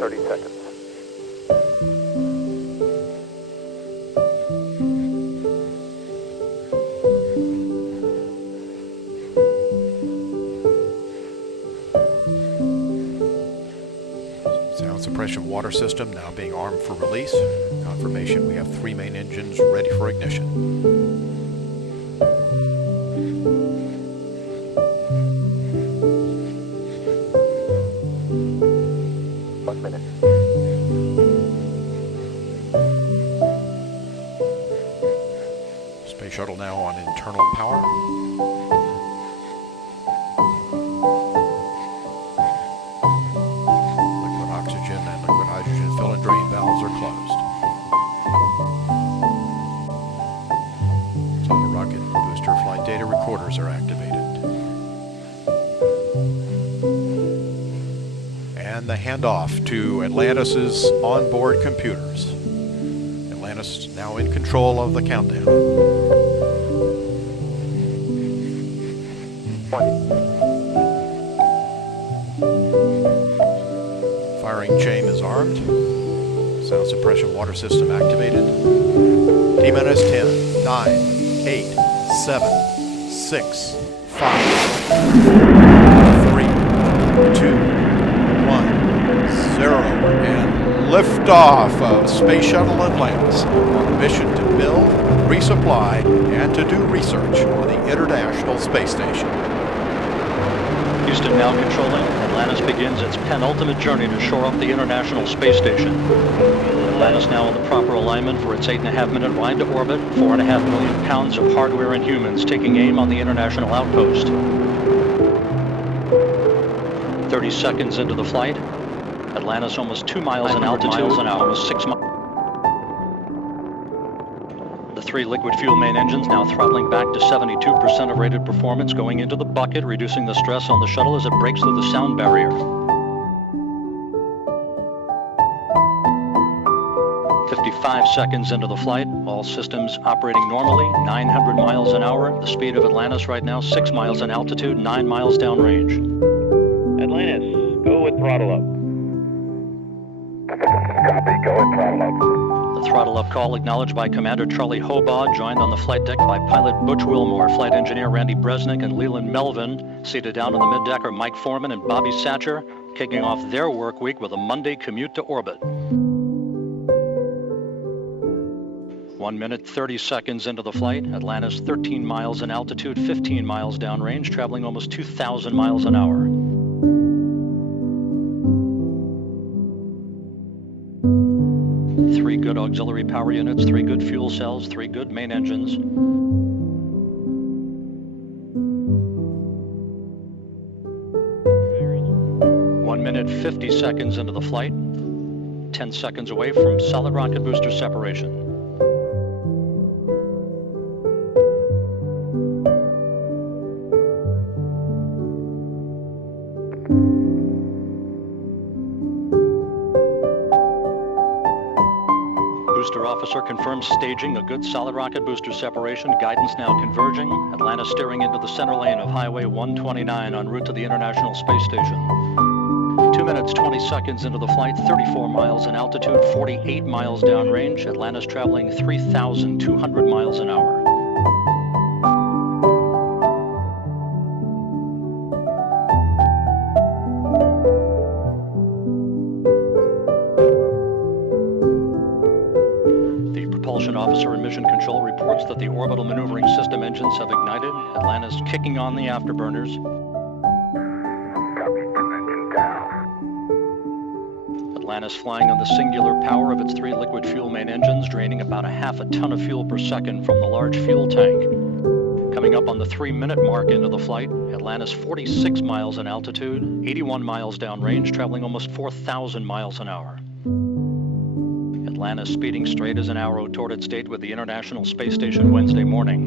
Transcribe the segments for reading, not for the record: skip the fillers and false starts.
30 seconds. Sound suppression water system now being armed for release. Confirmation we have 3 main engines ready for ignition. Space shuttle now on internal power. Liquid oxygen and liquid hydrogen fill and drain valves are closed. Solar rocket booster flight data recorders are activated. And the handoff to Atlantis' onboard computers. Atlantis now in control of the countdown. 20. Firing chain is armed. Sound suppression water system activated. T-minus 10, 9, 8, 7, 6, 5, 3, 2, 1, 0, and liftoff of Space Shuttle Atlantis on a mission to build, resupply, and to do research on the International Space Station. Houston now controlling. Atlantis begins its penultimate journey to shore up the International Space Station. Atlantis now in the proper alignment for its 8.5-minute ride to orbit. 4.5 million pounds of hardware and humans taking aim on the International Outpost. 30 seconds into the flight. Atlantis almost 2 miles in altitude and almost 6 miles. The 3 liquid fuel main engines now throttling back to 72% of rated performance, going into the bucket, reducing the stress on the shuttle as it breaks through the sound barrier. 55 seconds into the flight, all systems operating normally, 900 miles an hour. The speed of Atlantis right now, 6 miles in altitude, 9 miles downrange. Atlantis, go with throttle up. Copy, go and throttle up. The throttle up call acknowledged by Commander Charlie Hobaugh, joined on the flight deck by pilot Butch Wilmore, flight engineer Randy Bresnik, and Leland Melvin, seated down on the mid-deck are Mike Foreman and Bobby Satcher, kicking off their work week with a Monday commute to orbit. 1 minute, 30 seconds into the flight, Atlantis 13 miles in altitude, 15 miles downrange, traveling almost 2,000 miles an hour. Three good auxiliary power units, 3 good fuel cells, 3 good main engines. 1 minute, 50 seconds into the flight, 10 seconds away from solid rocket booster separation. Booster officer confirms staging a good solid rocket booster separation. Guidance now converging. Atlantis steering into the center lane of Highway 129 en route to the International Space Station. 2 minutes, 20 seconds into the flight, 34 miles in altitude, 48 miles downrange. Atlantis traveling 3,200 miles an hour. Propulsion officer in mission control reports that the orbital maneuvering system engines have ignited. Atlantis kicking on the afterburners. Copy, 2 engine down. Atlantis flying on the singular power of its 3 liquid fuel main engines, draining about 1/2 ton of fuel per second from the large fuel tank. Coming up on the 3-minute mark into the flight, Atlantis 46 miles in altitude, 81 miles downrange, traveling almost 4,000 miles an hour. Atlantis speeding straight as an arrow toward its date with the International Space Station Wednesday morning.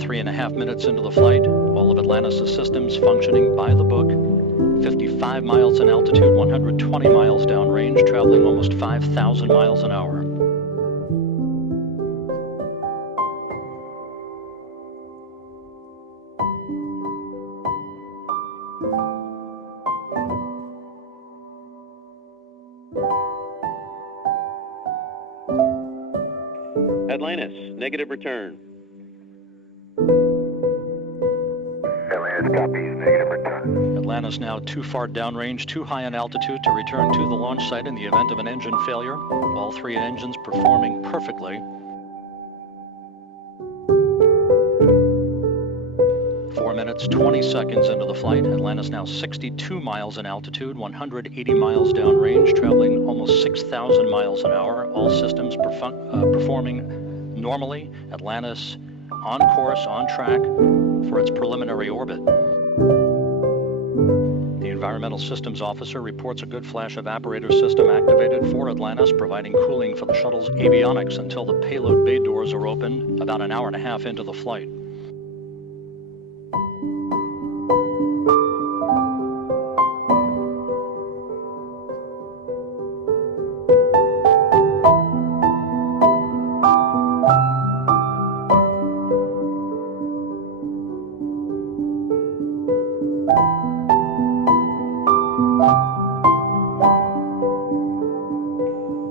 Three and a half minutes into the flight, all of Atlantis' systems functioning by the book. 55 miles in altitude, 120 miles downrange, traveling almost 5,000 miles an hour. Atlantis, negative return. Atlantis copies, negative return. Atlantis now too far downrange, too high in altitude to return to the launch site in the event of an engine failure. All three engines performing perfectly. 4 minutes, 20 seconds into the flight. Atlantis now 62 miles in altitude, 180 miles downrange, traveling almost 6,000 miles an hour. All systems performing normally. Atlantis on course, on track for its preliminary orbit. The Environmental Systems Officer reports a good flash evaporator system activated for Atlantis, providing cooling for the shuttle's avionics until the payload bay doors are open about an hour and a half into the flight.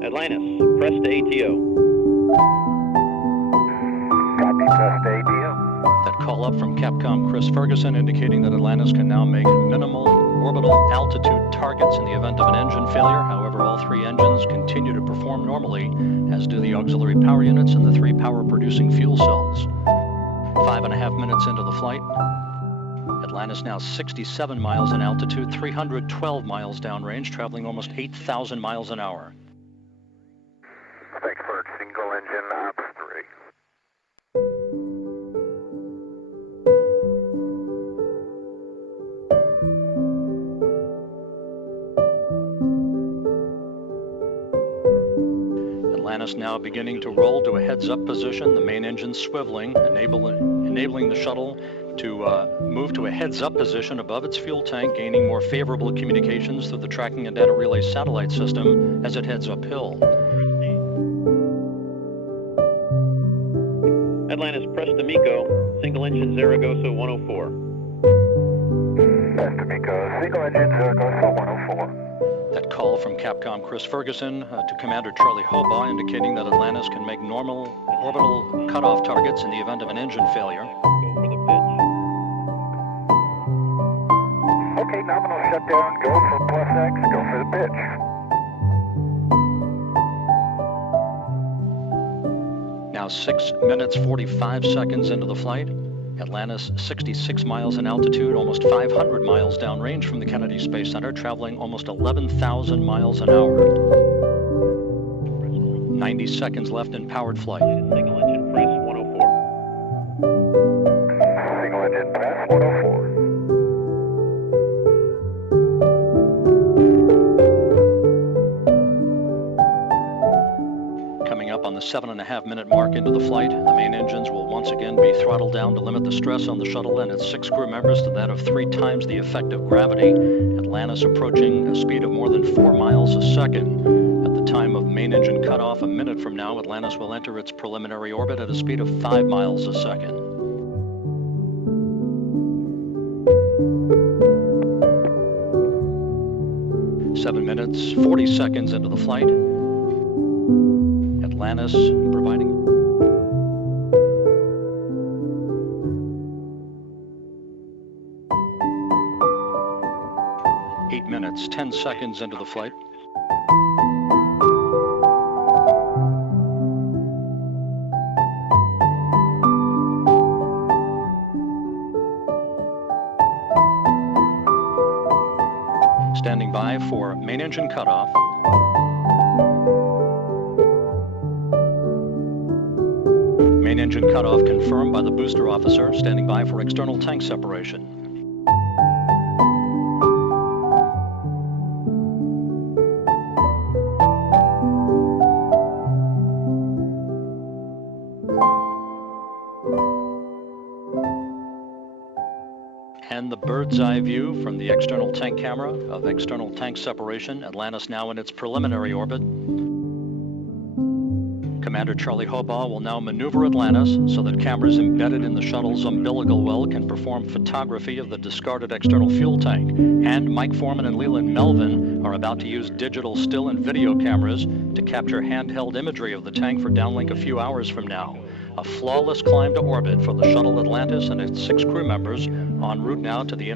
Atlantis, press to ATO. Copy, press to ATO. That call up from Capcom Chris Ferguson indicating that Atlantis can now make minimal orbital altitude targets in the event of an engine failure. However, all three engines continue to perform normally, as do the auxiliary power units and the three power-producing fuel cells. 5.5 minutes into the flight, Atlantis now 67 miles in altitude, 312 miles downrange, traveling almost 8,000 miles an hour. Frankfurt, single engine, ops 3. Atlantis now beginning to roll to a heads-up position, the main engine swiveling, enabling the shuttle to move to a heads-up position above its fuel tank, gaining more favorable communications through the tracking and data relay satellite system as it heads uphill. Atlantis, press to MECO, single engine Zaragoza 104. Press to MECO, single engine, Zaragoza 104. That call from Capcom Chris Ferguson to Commander Charlie Hobaugh indicating that Atlantis can make normal orbital cutoff targets in the event of an engine failure. Go for the pitch. Okay, nominal shutdown, go for plus X, go for the pitch. Now 6 minutes 45 seconds into the flight. Atlantis 66 miles in altitude, almost 500 miles downrange from the Kennedy Space Center, traveling almost 11,000 miles an hour. 90 seconds left in powered flight. Single engine, press 104. Single engine, press 104. Coming up on the 7.5 minute mark into the flight, the main engines will once again be throttled down to limit the stress on the shuttle and its 6 crew members to that of 3 times the effect of gravity. Atlantis approaching a speed of more than 4 miles a second. At the time of main engine cutoff, a minute from now, Atlantis will enter its preliminary orbit at a speed of 5 miles a second. Seven minutes, 40 seconds into the flight. Atlantis providing 8 minutes, 10 seconds into the flight. Standing by for main engine cutoff. Main engine cutoff confirmed by the booster officer, standing by for external tank separation. and the bird's eye view from the external tank camera of external tank separation. Atlantis now in its preliminary orbit. Commander Charlie Hobaugh will now maneuver Atlantis so that cameras embedded in the shuttle's umbilical well can perform photography of the discarded external fuel tank. And Mike Foreman and Leland Melvin are about to use digital still and video cameras to capture handheld imagery of the tank for downlink a few hours from now. A flawless climb to orbit for the shuttle Atlantis and its 6 crew members en route now to the